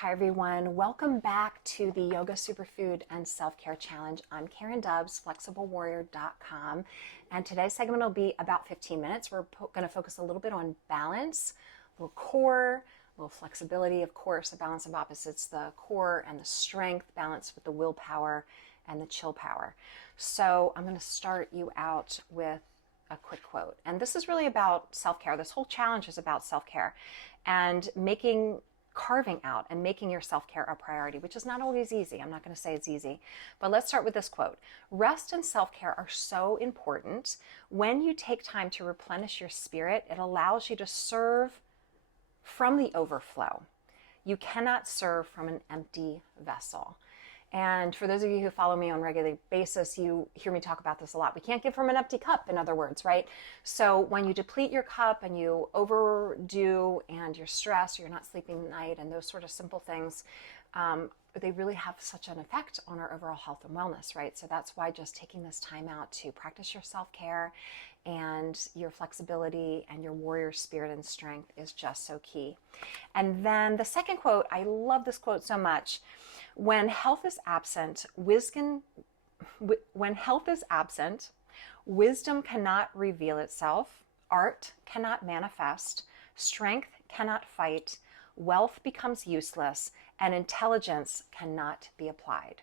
Hi everyone, welcome back to the Yoga Superfood and Self-Care Challenge. I'm Karen Dubbs, flexiblewarrior.com, and today's segment will be about 15 minutes. We're going to focus a little bit on balance, a little core, a little flexibility, of course, a balance of opposites, the core and the strength, balance with the willpower and the chill power. So I'm going to start you out with a quick quote. And this is really about self-care. This whole challenge is about self-care and carving out and making your self-care a priority, which is not always easy. I'm not going to say it's easy, but let's start with this quote. Rest and self-care are so important. When you take time to replenish your spirit, it allows you to serve from the overflow. You cannot serve from an empty vessel. And for those of you who follow me on a regular basis, you hear me talk about this a lot. We can't give from an empty cup, in other words, right? So when you deplete your cup and you overdo and you're stressed, or you're not sleeping at night, and those sort of simple things, they really have such an effect on our overall health and wellness, right? So that's why just taking this time out to practice your self-care and your flexibility and your warrior spirit and strength is just so key. And then the second quote, I love this quote so much. When health is absent, wisdom cannot reveal itself, art cannot manifest, strength cannot fight, wealth becomes useless, and intelligence cannot be applied.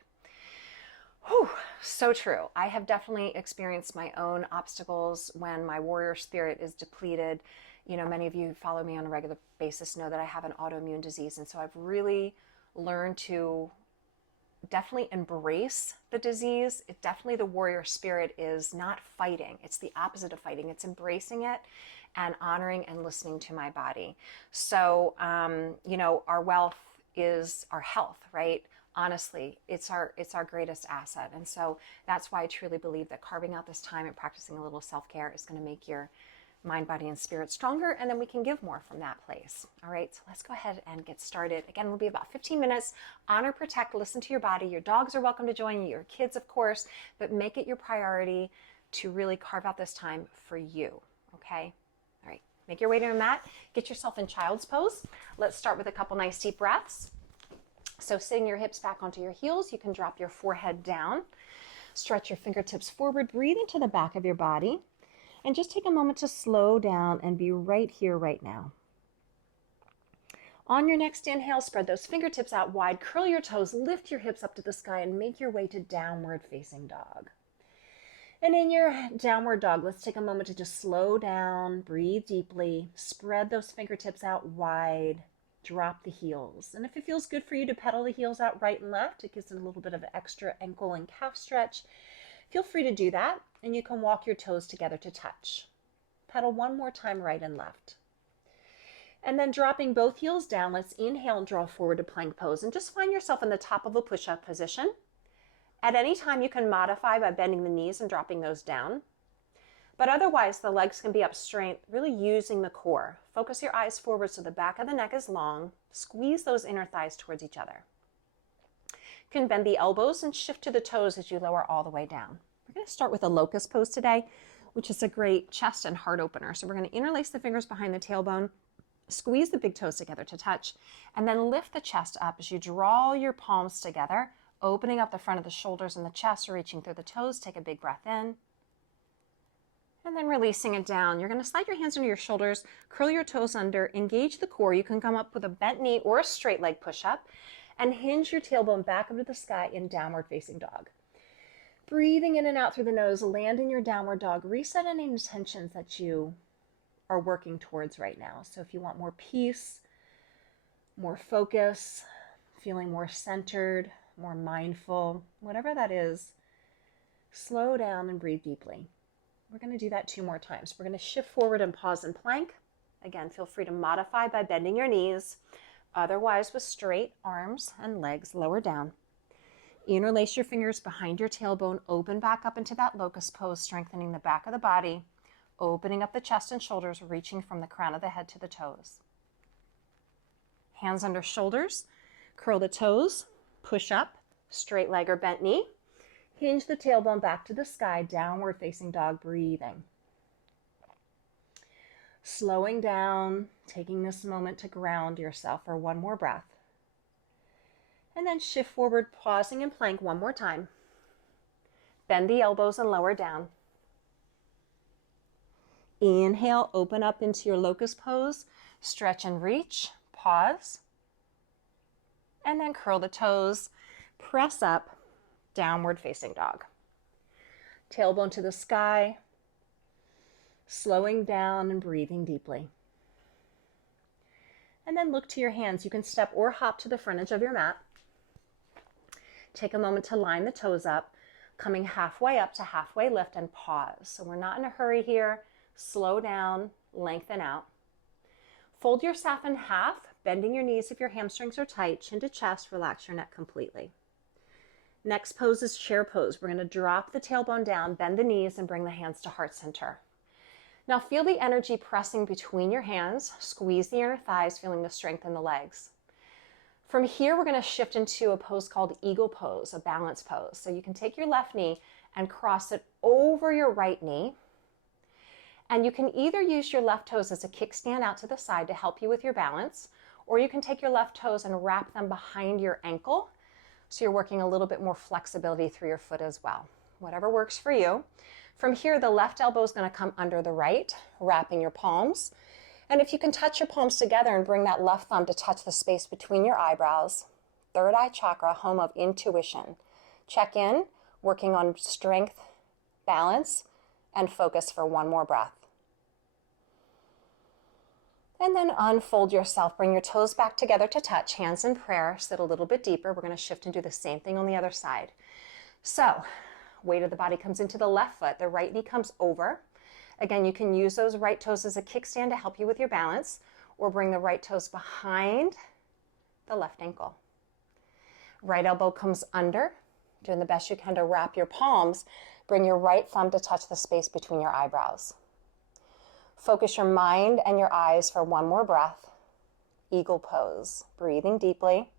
Whew, so true. I have definitely experienced my own obstacles when my warrior spirit is depleted. You know, many of you who follow me on a regular basis know that I have an autoimmune disease, and so I've really learned to definitely embrace the disease. The warrior spirit is not fighting. It's the opposite of fighting. It's embracing it and honoring and listening to my body. So, our wealth is our health, right? Honestly, it's our greatest asset. And so that's why I truly believe that carving out this time and practicing a little self-care is going to make your mind, body, and spirit stronger, and then we can give more from that place. All right, so let's go ahead and get started. Again, we'll be about 15 minutes. Honor, protect, listen to your body. Your dogs are welcome to join you, your kids, of course, but make it your priority to really carve out this time for you, okay? All right, make your way to your mat. Get yourself in child's pose. Let's start with a couple nice deep breaths. So sitting your hips back onto your heels, you can drop your forehead down. Stretch your fingertips forward. Breathe into the back of your body. And just take a moment to slow down and be right here, right now. On your next inhale, spread those fingertips out wide, curl your toes, lift your hips up to the sky, and make your way to downward facing dog. And in your downward dog, let's take a moment to just slow down, breathe deeply, spread those fingertips out wide, drop the heels. And if it feels good for you to pedal the heels out right and left, it gives it a little bit of an extra ankle and calf stretch. Feel free to do that, and you can walk your toes together to touch. Pedal one more time, right and left. And then dropping both heels down, let's inhale and draw forward to plank pose, and just find yourself in the top of a push-up position. At any time, you can modify by bending the knees and dropping those down. But otherwise, the legs can be up straight, really using the core. Focus your eyes forward so the back of the neck is long. Squeeze those inner thighs towards each other. You can bend the elbows and shift to the toes as you lower all the way down. We're going to start with a locust pose today, which is a great chest and heart opener. So we're going to interlace the fingers behind the tailbone, squeeze the big toes together to touch, and then lift the chest up as you draw your palms together, opening up the front of the shoulders and the chest, reaching through the toes. Take a big breath in. And then releasing it down. You're going to slide your hands under your shoulders, curl your toes under, engage the core. You can come up with a bent knee or a straight leg push-up, and hinge your tailbone back up to the sky in downward facing dog. Breathing in and out through the nose, land in your downward dog. Reset any intentions that you are working towards right now. So if you want more peace, more focus, feeling more centered, more mindful, whatever that is, slow down and breathe deeply. We're going to do that 2 more times. We're going to shift forward and pause in plank. Again, feel free to modify by bending your knees. Otherwise, with straight arms and legs, lower down. Interlace your fingers behind your tailbone, open back up into that locust pose, strengthening the back of the body, opening up the chest and shoulders, reaching from the crown of the head to the toes. Hands under shoulders, curl the toes, push up, straight leg or bent knee. Hinge the tailbone back to the sky, downward facing dog, breathing. Slowing down, taking this moment to ground yourself for one more breath. And then shift forward, pausing in plank one more time. Bend the elbows and lower down. Inhale, open up into your locust pose. Stretch and reach. Pause. And then curl the toes. Press up, downward facing dog. Tailbone to the sky. Slowing down and breathing deeply. And then look to your hands. You can step or hop to the front edge of your mat. Take a moment to line the toes up, coming halfway up to halfway lift and pause. So we're not in a hurry here. Slow down, lengthen out. Fold yourself in half, bending your knees if your hamstrings are tight, chin to chest, relax your neck completely. Next pose is chair pose. We're going to drop the tailbone down, bend the knees, and bring the hands to heart center. Now feel the energy pressing between your hands. Squeeze the inner thighs, feeling the strength in the legs. From here, we're going to shift into a pose called eagle pose, a balance pose. So you can take your left knee and cross it over your right knee. And you can either use your left toes as a kickstand out to the side to help you with your balance, or you can take your left toes and wrap them behind your ankle. So you're working a little bit more flexibility through your foot as well. Whatever works for you. From here, the left elbow is going to come under the right, wrapping your palms. And if you can touch your palms together and bring that left thumb to touch the space between your eyebrows, third eye chakra, home of intuition. Check in, working on strength, balance, and focus for one more breath. And then unfold yourself. Bring your toes back together to touch, hands in prayer. Sit a little bit deeper. We're going to shift and do the same thing on the other side. So, weight of the body comes into the left foot. The right knee comes over. Again, you can use those right toes as a kickstand to help you with your balance, or bring the right toes behind the left ankle. Right elbow comes under, doing the best you can to wrap your palms. Bring your right thumb to touch the space between your eyebrows. Focus your mind and your eyes for one more breath. Eagle pose, breathing deeply.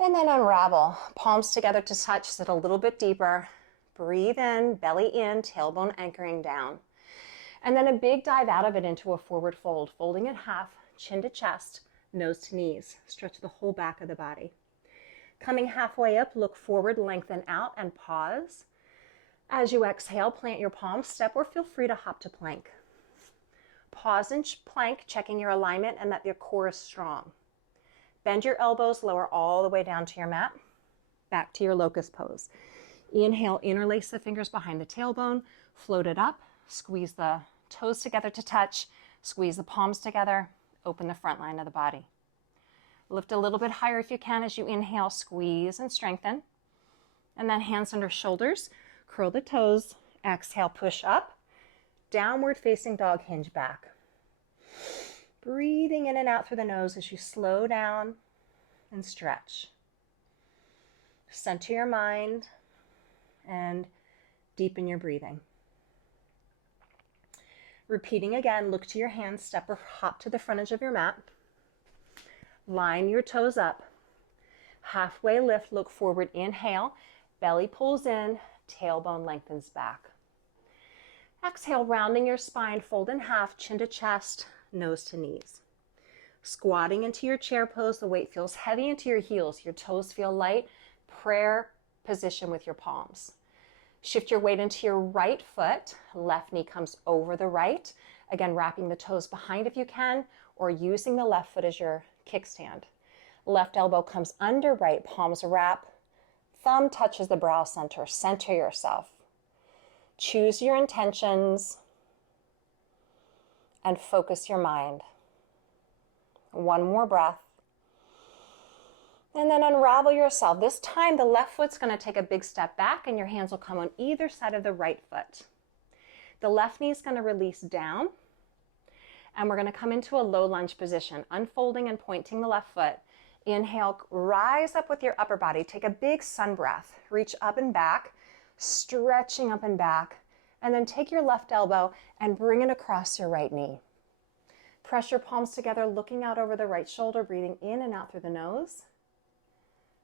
And then unravel, palms together to touch, sit a little bit deeper. Breathe in, belly in, tailbone anchoring down. And then a big dive out of it into a forward fold, folding in half, chin to chest, nose to knees. Stretch the whole back of the body. Coming halfway up, look forward, lengthen out, and pause. As you exhale, plant your palms, step or feel free to hop to plank. Pause in plank, checking your alignment and that your core is strong. Bend your elbows, lower all the way down to your mat. Back to your locust pose. Inhale, interlace the fingers behind the tailbone, float it up, squeeze the toes together to touch, squeeze the palms together, open the front line of the body. Lift a little bit higher if you can as you inhale, squeeze and strengthen. And then hands under shoulders, curl the toes, exhale, push up, downward facing dog, hinge back. Breathing in and out through the nose as you slow down and stretch. Center your mind and deepen your breathing. Repeating again, look to your hands, step or hop to the front edge of your mat. Line your toes up. Halfway lift, look forward, inhale, belly pulls in, tailbone lengthens back. Exhale, rounding your spine, fold in half, chin to chest, nose to knees. Squatting into your chair pose, the weight feels heavy into your heels, your toes feel light, prayer position with your palms. Shift your weight into your right foot, left knee comes over the right. Again, wrapping the toes behind if you can, or using the left foot as your kickstand. Left elbow comes under right, palms wrap, thumb touches the brow center. Center yourself. Choose your intentions and focus your mind. One more breath. And then unravel yourself. This time the left foot's going to take a big step back and your hands will come on either side of the right foot. The left knee is going to release down and we're going to come into a low lunge position, unfolding and pointing the left foot. Inhale, rise up with your upper body. Take a big sun breath. Reach up and back, stretching up and back, and then take your left elbow and bring it across your right knee. Press your palms together, looking out over the right shoulder, breathing in and out through the nose.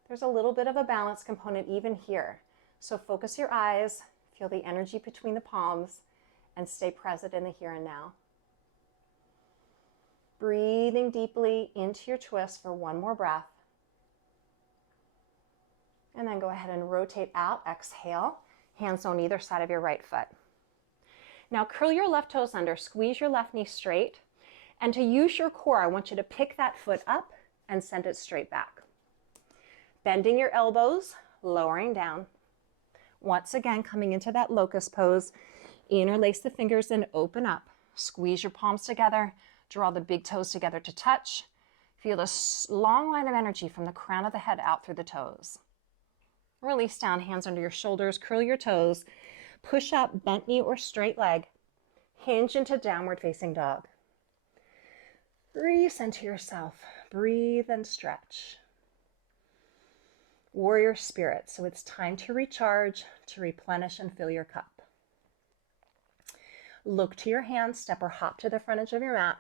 There's a little bit of a balance component even here. So focus your eyes, feel the energy between the palms, and stay present in the here and now. Breathing deeply into your twist for one more breath. And then go ahead and rotate out, exhale, hands on either side of your right foot. Now curl your left toes under, squeeze your left knee straight, and to use your core, I want you to pick that foot up and send it straight back. Bending your elbows, lowering down. Once again, coming into that locust pose, interlace the fingers and open up. Squeeze your palms together, draw the big toes together to touch. Feel this long line of energy from the crown of the head out through the toes. Release down, hands under your shoulders, curl your toes, push up, bent knee or straight leg, hinge into downward facing dog. Recenter yourself, breathe and stretch. Warrior spirit, so it's time to recharge, to replenish and fill your cup. Look to your hands, step or hop to the front edge of your mat.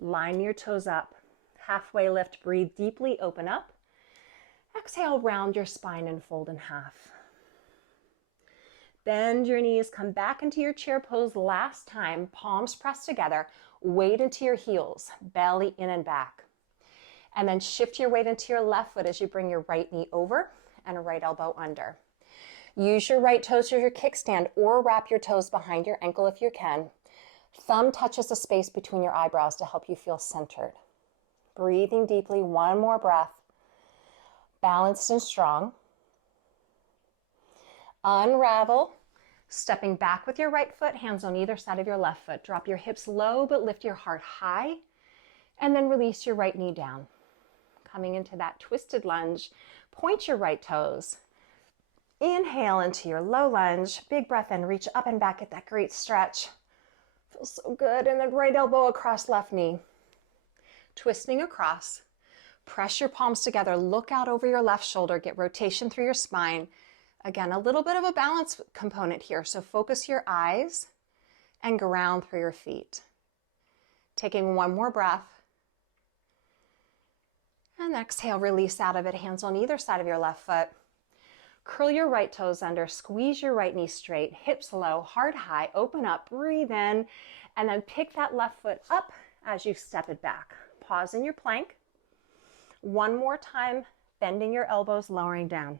Line your toes up, halfway lift, breathe deeply, open up. Exhale, round your spine and fold in half. Bend your knees, come back into your chair pose last time, palms pressed together, weight into your heels, belly in and back. And then shift your weight into your left foot as you bring your right knee over and right elbow under. Use your right toes as your kickstand or wrap your toes behind your ankle if you can. Thumb touches the space between your eyebrows to help you feel centered. Breathing deeply, one more breath. Balanced and strong. Unravel, stepping back with your right foot, hands on either side of your left foot. Drop your hips low, but lift your heart high, and then release your right knee down. Coming into that twisted lunge, point your right toes. Inhale into your low lunge, big breath in, reach up and back at that great stretch. Feels so good, and then right elbow across left knee. Twisting across, press your palms together, look out over your left shoulder, get rotation through your spine. Again, a little bit of a balance component here, so focus your eyes and ground through your feet. Taking one more breath. And exhale, release out of it, hands on either side of your left foot. Curl your right toes under, squeeze your right knee straight, hips low, heart high, open up, breathe in, and then pick that left foot up as you step it back. Pause in your plank. One more time, bending your elbows, lowering down.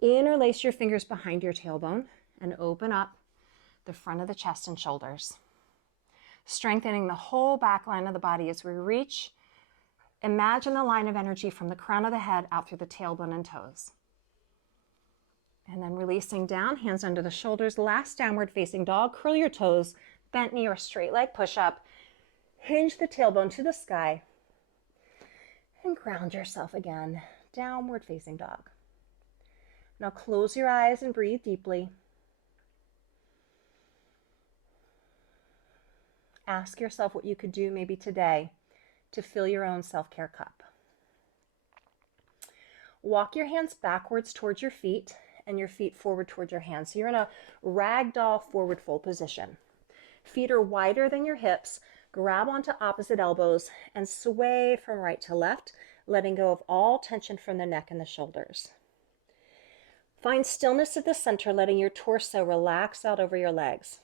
Interlace your fingers behind your tailbone and open up the front of the chest and shoulders. Strengthening the whole back line of the body as we reach. Imagine a line of energy from the crown of the head out through the tailbone and toes. And then releasing down, hands under the shoulders, last downward facing dog, curl your toes, bent knee or straight leg push up, hinge the tailbone to the sky, and ground yourself again, downward facing dog. Now close your eyes and breathe deeply. Ask yourself what you could do maybe today to fill your own self-care cup. Walk your hands backwards towards your feet and your feet forward towards your hands. So you're in a ragdoll forward fold position. Feet are wider than your hips. Grab onto opposite elbows and sway from right to left, letting go of all tension from the neck and the shoulders. Find stillness at the center, letting your torso relax out over your legs.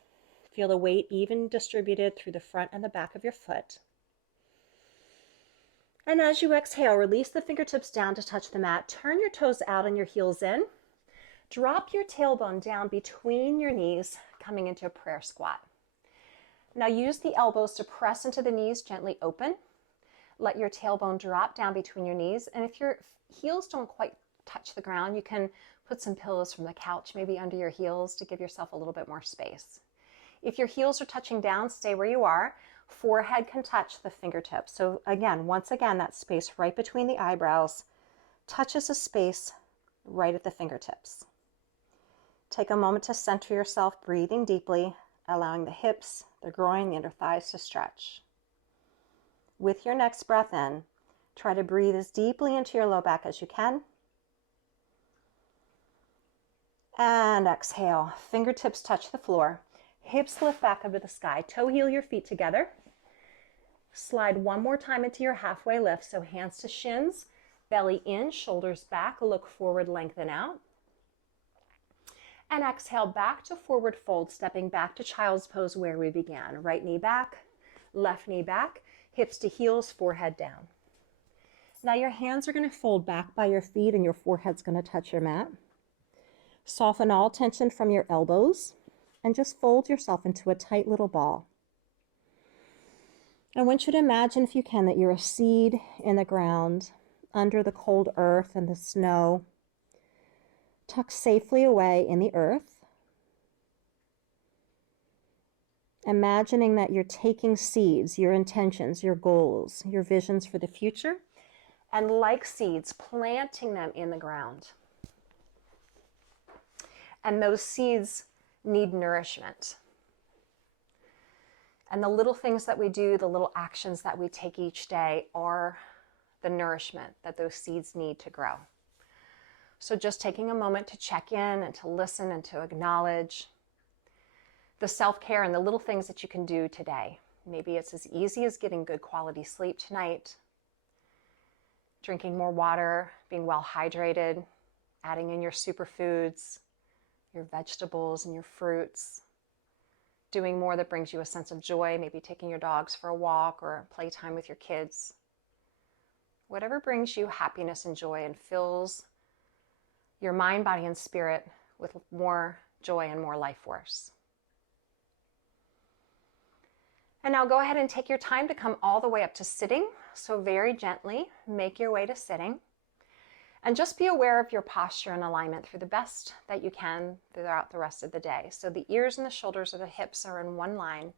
Feel the weight even distributed through the front and the back of your foot. And as you exhale, release the fingertips down to touch the mat. Turn your toes out and your heels in. Drop your tailbone down between your knees, coming into a prayer squat. Now use the elbows to press into the knees, gently open. Let your tailbone drop down between your knees. And if your heels don't quite touch the ground, you can put some pillows from the couch, maybe under your heels to give yourself a little bit more space. If your heels are touching down, stay where you are. Forehead can touch the fingertips. So again, once again, that space right between the eyebrows touches a space right at the fingertips. Take a moment to center yourself, breathing deeply, allowing the hips, the groin, the inner thighs to stretch. With your next breath in, try to breathe as deeply into your low back as you can. And exhale, fingertips touch the floor, hips lift back up to the sky, toe heel your feet together. Slide one more time into your halfway lift, so hands to shins, belly in, shoulders back, look forward, lengthen out. And exhale back to forward fold, stepping back to child's pose where we began. Right knee back, left knee back, hips to heels, forehead down. So now your hands are going to fold back by your feet and your forehead's going to touch your mat. Soften all tension from your elbows and just fold yourself into a tight little ball. I want you to imagine, if you can, that you're a seed in the ground under the cold earth and the snow, tucked safely away in the earth. Imagining that you're taking seeds, your intentions, your goals, your visions for the future, and like seeds, planting them in the ground. And those seeds need nourishment. And the little things that we do, the little actions that we take each day are the nourishment that those seeds need to grow. So just taking a moment to check in and to listen and to acknowledge the self-care and the little things that you can do today. Maybe it's as easy as getting good quality sleep tonight, drinking more water, being well hydrated, adding in your superfoods, your vegetables and your fruits, doing more that brings you a sense of joy, maybe taking your dogs for a walk or playtime with your kids. Whatever brings you happiness and joy and fills your mind, body, and spirit with more joy and more life force. And now go ahead and take your time to come all the way up to sitting. So very gently make your way to sitting. And just be aware of your posture and alignment through the best that you can throughout the rest of the day. So the ears and the shoulders or the hips are in one line.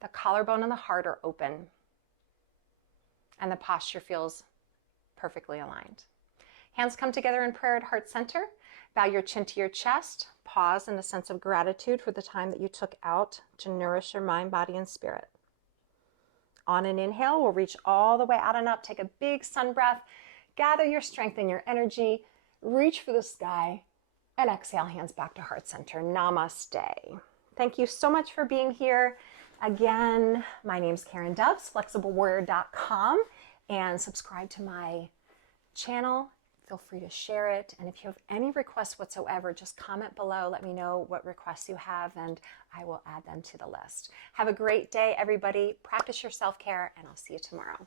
The collarbone and the heart are open. And the posture feels perfectly aligned. Hands come together in prayer at heart center. Bow your chin to your chest. Pause in a sense of gratitude for the time that you took out to nourish your mind, body, and spirit. On an inhale, we'll reach all the way out and up. Take a big sun breath. Gather your strength and your energy, reach for the sky, and exhale, hands back to heart center. Namaste. Thank you so much for being here. Again, my name's Karen Dubs, flexiblewarrior.com, and subscribe to my channel. Feel free to share it. And if you have any requests whatsoever, just comment below. Let me know what requests you have, and I will add them to the list. Have a great day, everybody. Practice your self-care, and I'll see you tomorrow.